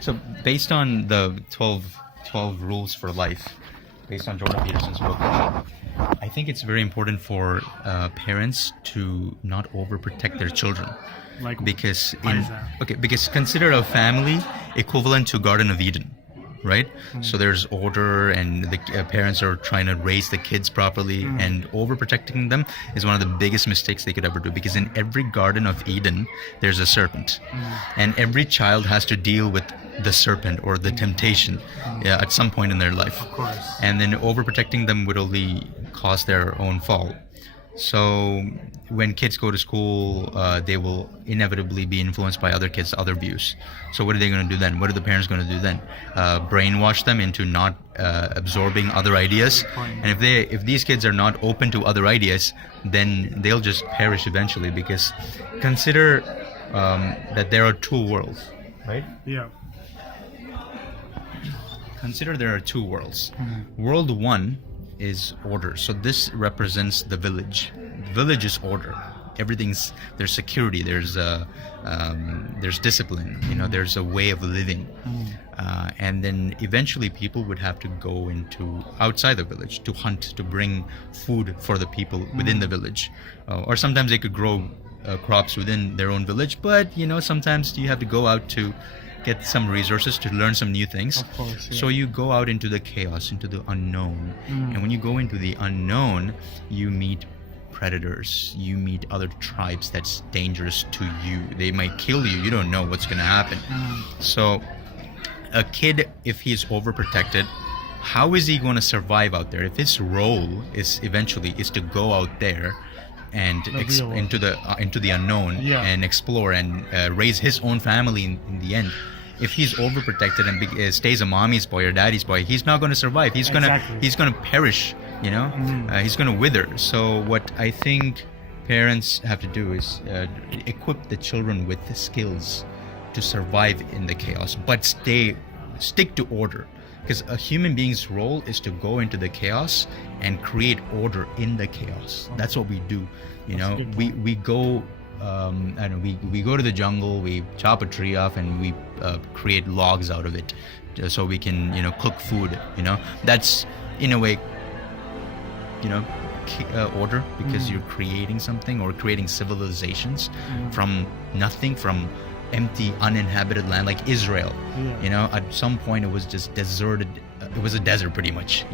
So based on the 12 rules for life, based on Jordan Peterson's book, I think it's very important for parents to not overprotect their children. Like, Because why is that? because consider a family equivalent to Garden of Eden, right? So there's order, and the parents are trying to raise the kids properly, and overprotecting them is one of the biggest mistakes they could ever do, because in every Garden of Eden there's a serpent, and every child has to deal with the serpent or the temptation at some point in their life. Of course. And then overprotecting them would only cause their own fall. So when kids go to school, they will inevitably be influenced by other kids' other views. So what are they going to do then? What are the parents going to do then? Brainwash them into not absorbing other ideas. And if these kids are not open to other ideas, then they'll just perish eventually. Because consider that there are two worlds, right? Yeah. Consider there are two worlds. World one is order. So this represents the village. The village is order. There's security. There's discipline. There's a way of living. And then eventually people would have to go into outside the village to hunt, to bring food for the people within the village, or sometimes they could grow crops within their own village. But sometimes you have to go out to get some resources to learn some new things. Of course, yeah. So you go out into the chaos, into the unknown. And when you go into the unknown, you meet predators, you meet other tribes that's dangerous to you. They might kill you. You don't know what's going to happen. So a kid, if he's overprotected, how is he going to survive out there if his role is to go out there and into the unknown, and explore and raise his own family in the end? If he's overprotected and stays a mommy's boy or daddy's boy, he's not going to survive. He's gonna perish. He's going to wither. So what I think parents have to do is equip the children with the skills to survive in the chaos, but stick to order. Because a human being's role is to go into the chaos and create order in the chaos. That's what we do. We go. We go to the jungle, we chop a tree off, and we create logs out of it, so we can cook food. That's in a way order, because you're creating something, or creating civilizations from nothing, from empty uninhabited land, like Israel. At some point it was just deserted. It was a desert pretty much,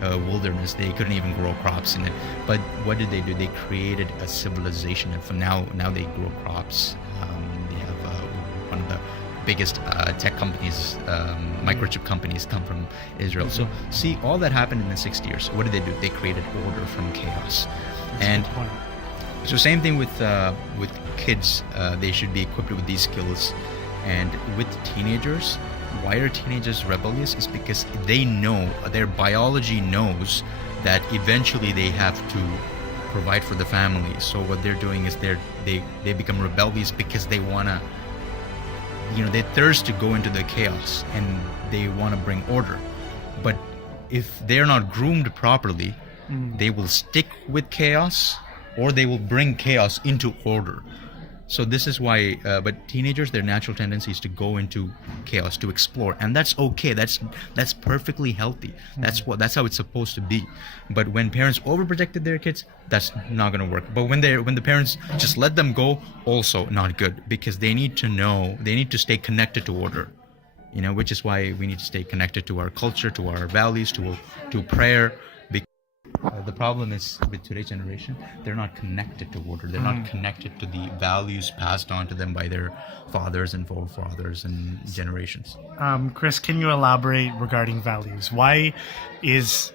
wilderness. They couldn't even grow crops in it. But what did they do? They created a civilization, and from now they grow crops. They have one of the biggest tech companies, microchip companies, come from Israel. So see, all that happened in the 60 years. What did they do? They created order from chaos. And so same thing with kids. They should be equipped with these skills. And with teenagers, why are teenagers rebellious? Is because they know, their biology knows, that eventually they have to provide for the family. So what they're doing is they become rebellious because they wanna, they thirst to go into the chaos, and they want to bring order. But if they're not groomed properly, they will stick with chaos, or they will bring chaos into order. So this is why, but teenagers, their natural tendency is to go into chaos, to explore, and that's okay. That's perfectly healthy. That's how it's supposed to be. But when parents overprotected their kids, that's not going to work. But when the parents just let them go, also not good, because they need to know, they need to stay connected to order. Which is why we need to stay connected to our culture, to our values, to prayer. The problem is with today's generation, they're not connected to order. They're not connected to the values passed on to them by their fathers and forefathers and generations. Chris, can you elaborate regarding values? Why is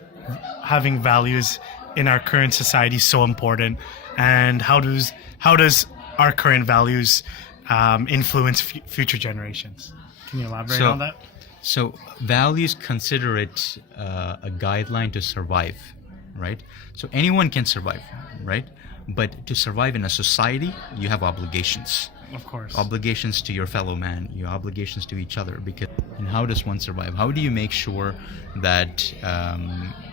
having values in our current society so important, and how does our current values influence future generations? Can you elaborate on that? So values, consider it a guideline to survive. Right? So anyone can survive, right? But to survive in a society, you have obligations. Of course. Obligations to your fellow man, your obligations to each other. And how does one survive? How do you make sure that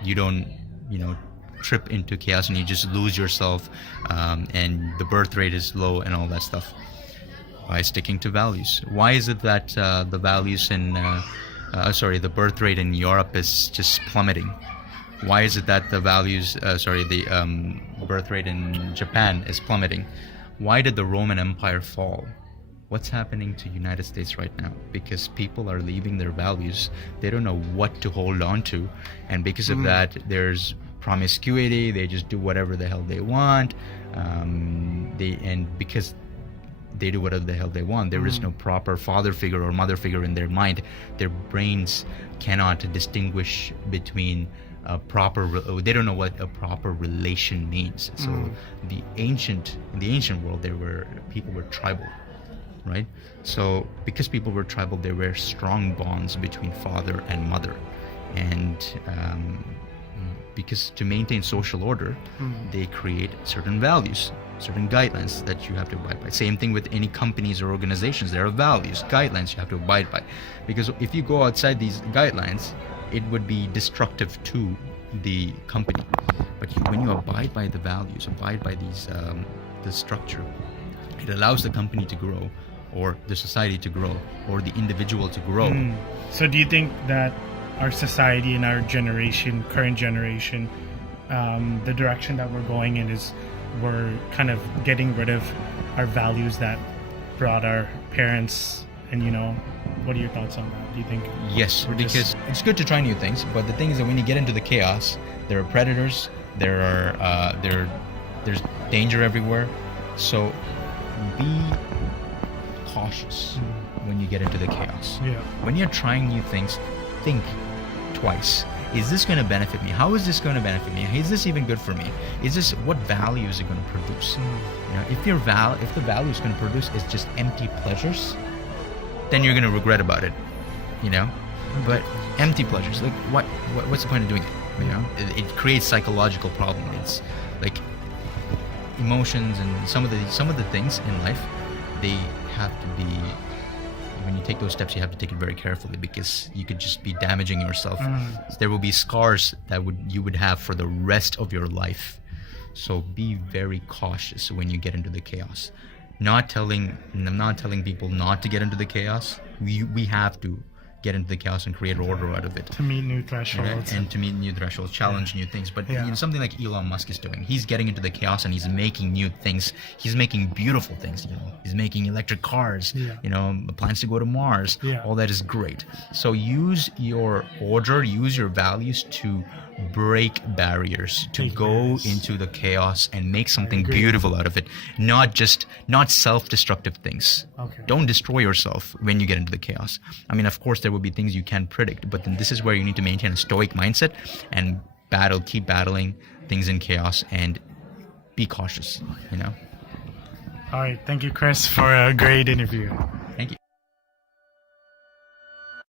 you don't, trip into chaos and you just lose yourself, and the birth rate is low and all that stuff? by sticking to values. Why is it that the values in the birth rate in Europe is just plummeting? Why is it that the birth rate in Japan is plummeting? Why did the Roman Empire fall? What's happening to United States right now? Because people are leaving their values. They don't know what to hold on to, and because of that, there's promiscuity. They just do whatever the hell they want. Because they do whatever the hell they want, there is no proper father figure or mother figure in their mind. Their brains cannot distinguish between they don't know what a proper relation means. So in the ancient world, people were tribal, right? So because people were tribal, there were strong bonds between father and mother, and because to maintain social order, they create certain values, certain guidelines that you have to abide by. Same thing with any companies or organizations. There are values, guidelines you have to abide by, because if you go outside these guidelines, it would be destructive to the company. But when you abide by the values, abide by these the structure, it allows the company to grow, or the society to grow, or the individual to grow. So do you think that our society and our generation, current generation, the direction that we're going in is we're kind of getting rid of our values that brought our parents? And what are your thoughts on that? Do you think? Yes, because it's good to try new things, but the thing is that when you get into the chaos, there are predators, there's danger everywhere. So be cautious when you get into the chaos. Yeah. When you're trying new things, think twice. Is this going to benefit me? How is this going to benefit me? Is this even good for me? What value is it going to produce? If the value is going to produce is just empty pleasures, then you're going to regret about it, But empty pleasures, like what's the point of doing it? It creates psychological problem. It's like emotions and some of the things in life, they have to be. When you take those steps, you have to take it very carefully, because you could just be damaging yourself. There will be scars that you would have for the rest of your life. So be very cautious when you get into the chaos. I'm not telling people not to get into the chaos. We have to get into the chaos and create order out of it. To meet new thresholds. And to meet new thresholds, challenge new things. But something like Elon Musk is doing, he's getting into the chaos and he's making new things. He's making beautiful things. He's making electric cars. Plans to go to Mars. All that is great. So use your order, use your values to break barriers, to go into the chaos and make something beautiful out of it. Not self-destructive things. Okay. Don't destroy yourself when you get into the chaos. I mean, of course, there will be things you can't predict, but then this is where you need to maintain a stoic mindset and keep battling things in chaos and be cautious, All right. Thank you, Chris, for a great interview.